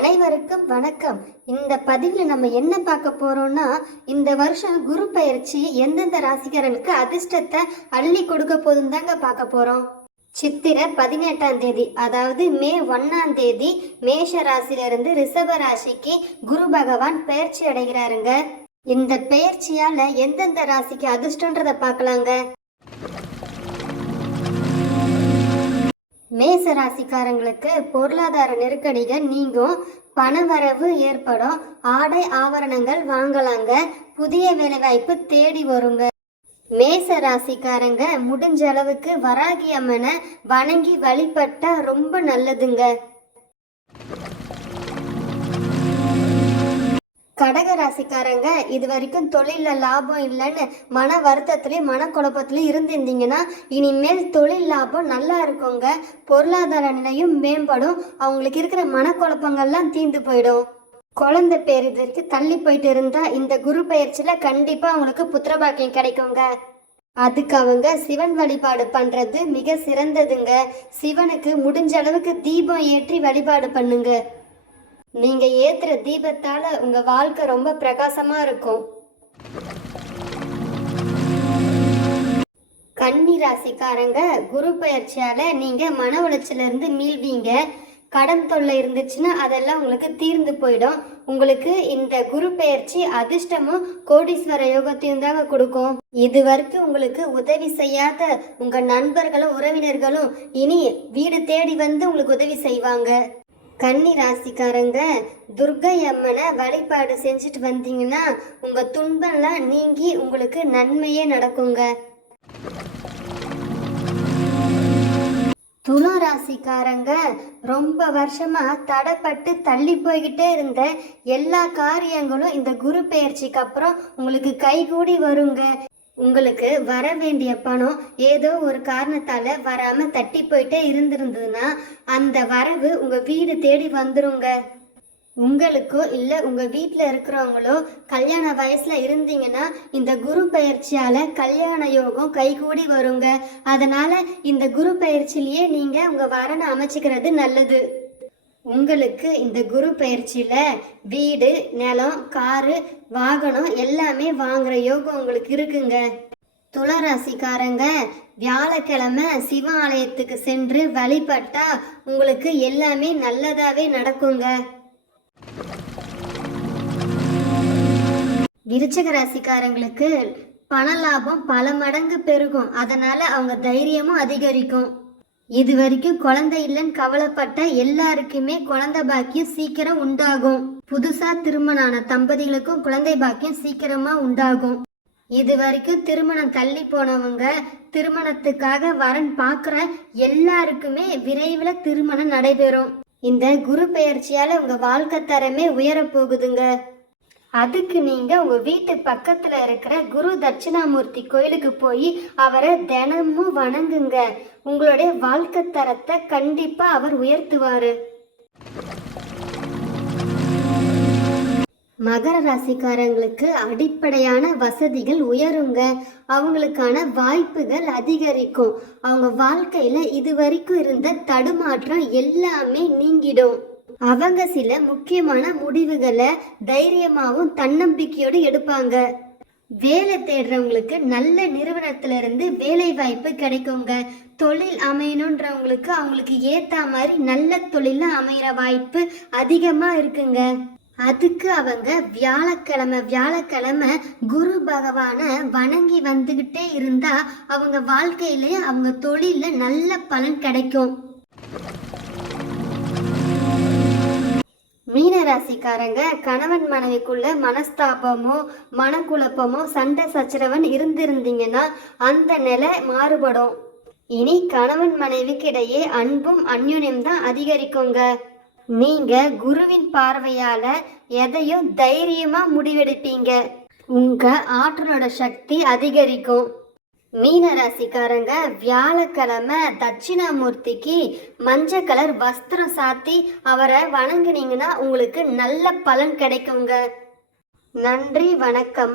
அனைவருக்கும் வணக்கம். இந்த பதிவில் நம்ம என்ன பார்க்க போறோம்னா, இந்த வருஷம் குரு பயிற்சி எந்தெந்த ராசிக்காரர்களுக்கு அதிர்ஷ்டத்தை அள்ளி கொடுக்க போதும் தாங்க பார்க்க போறோம். சித்திரை 18ஆம் தேதி, அதாவது மே 1ஆம் தேதி மேஷ ராசியிலிருந்து ரிஷப ராசிக்கு குரு பகவான் பயிற்சி அடைகிறாருங்க. இந்த பயிற்சியால எந்தெந்த ராசிக்கு அதிர்ஷ்டன்றத பார்க்கலாங்க. மேச ராசிக்காரங்களுக்கு பொருளாதார நெருக்கடிகள் நீங்கும், பணவரவு ஏற்படும், ஆடை ஆபரணங்கள் வாங்கலாங்க, புதிய வேலைவாய்ப்பு தேடி வருங்க. மேச ராசிக்காரங்க முடிஞ்ச அளவுக்கு வராகி அம்மனை வணங்கி வழிபட்டா ரொம்ப நல்லதுங்க. கடக ராசிக்காரங்க இது வரைக்கும் தொழிலில் லாபம் இல்லைன்னு மன வருத்தத்துலேயும் மனக்குழப்பத்துலையும் இருந்திருந்தீங்கன்னா இனிமேல் தொழில் லாபம் நல்லா இருக்குங்க. பொருளாதார நிலையும் மேம்படும், அவங்களுக்கு இருக்கிற மனக்குழப்பங்கள்லாம் தீர்ந்து போயிடும். குழந்தை பேர் இது வரைக்கும் தள்ளி போயிட்டு இருந்தா இந்த குரு பயிற்சியில் கண்டிப்பாக அவங்களுக்கு புத்திரபாக்கியம் கிடைக்குங்க. அதுக்கு அவங்க சிவன் வழிபாடு பண்ணுறது மிக சிறந்ததுங்க. சிவனுக்கு முடிஞ்ச அளவுக்கு தீபம் ஏற்றி வழிபாடு பண்ணுங்க. நீங்க ஏத்துற தீபத்தால உங்க வாழ்க்கை ரொம்ப பிரகாசமா இருக்கும். கன்னி ராசிக்காரங்க குரு பயிற்சியால நீங்க மன உளைச்சல இருந்து மீள்வீங்க. கடன் தொல்லை இருந்துச்சுன்னா அதெல்லாம் உங்களுக்கு தீர்ந்து போயிடும். உங்களுக்கு இந்த குரு பயிற்சி அதிர்ஷ்டமும் கோடீஸ்வர யோகத்தையும் தாங்க கொடுக்கும். இது வரைக்கும் உங்களுக்கு உதவி செய்யாத உங்க நண்பர்களும் உறவினர்களும் இனி வீடு தேடி வந்து உங்களுக்கு உதவி செய்வாங்க. கன்னி ராசிக்காரங்க துர்கை அம்மனை வழிபாடு செஞ்சுட்டு வந்தீங்கன்னா உங்க துன்பம்லாம் நீங்கி உங்களுக்கு நன்மையே நடக்குங்க. துலா ராசிக்காரங்க ரொம்ப வருஷமா தடைப்பட்டு தள்ளி போய்கிட்டே இருந்த எல்லா காரியங்களும் இந்த குரு பெயர்ச்சிக்கு அப்புறம் உங்களுக்கு கைகூடி வருங்க. உங்களுக்கு வர வேண்டிய பணம் ஏதோ ஒரு காரணத்தால வராம தட்டி போயிட்டே இருந்திருந்ததுன்னா அந்த வரவு உங்க வீடு தேடி வந்துருங்க. உங்களுக்கோ இல்லை உங்க வீட்டில் இருக்கிறவங்களோ கல்யாண வயசுல இருந்தீங்கன்னா இந்த குரு பயிற்சியால கல்யாண யோகம் கைகூடி வருங்க. அதனால இந்த குரு பயிற்சியிலேயே நீங்க உங்க வரனை அமைச்சுக்கிறது நல்லது. உங்களுக்கு இந்த குரு பயிற்சியில வீடு, நிலம், காரு, வாகனம் எல்லாமே வாங்குற யோகம் உங்களுக்கு இருக்குங்க. துளராசிக்காரங்க வியாழக்கிழமை சிவ ஆலயத்துக்கு சென்று வழிபட்டா உங்களுக்கு எல்லாமே நல்லதாவே நடக்குங்க. விருச்சிக ராசிக்காரங்களுக்கு பண லாபம் பல மடங்கு பெருகும், அதனால அவங்க தைரியமும் அதிகரிக்கும். இது வரைக்கும் குழந்தை இல்லைன்னு கவலைப்பட்ட எல்லாருக்குமே குழந்தை பாக்கியம் சீக்கிரம் உண்டாகும். புதுசா திருமணான தம்பதிகளுக்கும் குழந்தை பாக்கியம் சீக்கிரமா உண்டாகும். இது வரைக்கும் திருமணம் தள்ளி போனவங்க திருமணத்துக்காக வரன் பார்க்குற எல்லாருக்குமே விரைவில் திருமணம் நடைபெறும். இந்த குரு பெயர்ச்சியால உங்க வாழ்க்கை தரமே உயர போகுதுங்க. அதுக்கு நீங்க உங்க வீட்டு பக்கத்துல இருக்கிற குரு தட்சிணாமூர்த்தி கோயிலுக்கு போய் அவரை தினமும் வணங்குங்க. உங்களுடைய வாழ்க்கை தரத்தை கண்டிப்பா அவர் உயர்த்துவாரு. மகர ராசிக்காரங்களுக்கு அடிப்படையான வசதிகள் உயருங்க. அவங்களுக்கான வாய்ப்புகள் அதிகரிக்கும். அவங்க வாழ்க்கையில இது வரைக்கும் இருந்த தடுமாற்றம் எல்லாமே நீங்கிடும். அவங்க சில முக்கியமான முடிவுகளை தைரியமாகவும் தன்னம்பிக்கையோடு எடுப்பாங்க. வேலை தேடுறவங்களுக்கு நல்ல நிறுவனத்துல இருந்து வேலை வாய்ப்பு கிடைக்குங்க. தொழில் அமையணுன்றவங்களுக்கு அவங்களுக்கு ஏத்த மாதிரி நல்ல தொழில அமைகிற வாய்ப்பு அதிகமா இருக்குங்க. அதுக்கு அவங்க வியாழக்கிழமை குரு பகவானை வணங்கி வந்துகிட்டே இருந்தா அவங்க வாழ்க்கையிலேயே அவங்க தொழில நல்ல பலன் கிடைக்கும். மீன ராசிக்காரங்க கணவன் மனைவிக்குள்ள மனஸ்தாபமோ மனக்குழப்பமோ சண்டை சச்சரவன் இருந்திருந்தீங்கன்னா அந்த நிலை மாறுபடும். இனி கணவன் மனைவிக்கு இடையே அன்பும் அந்யோன்யம் தான் அதிகரிக்குங்க. நீங்க குருவின் பார்வையால எதையும் தைரியமா முடிவெடுப்பீங்க. உங்க ஆற்றலோட சக்தி அதிகரிக்கும். மீன ராசிக்காரங்க வியாழக்கிழமை தட்சிணாமூர்த்திக்கு மஞ்சள் கலர் வஸ்திரம் சாத்தி அவரை வணங்குனீங்கன்னா உங்களுக்கு நல்ல பலன் கிடைக்குங்க. நன்றி, வணக்கம்.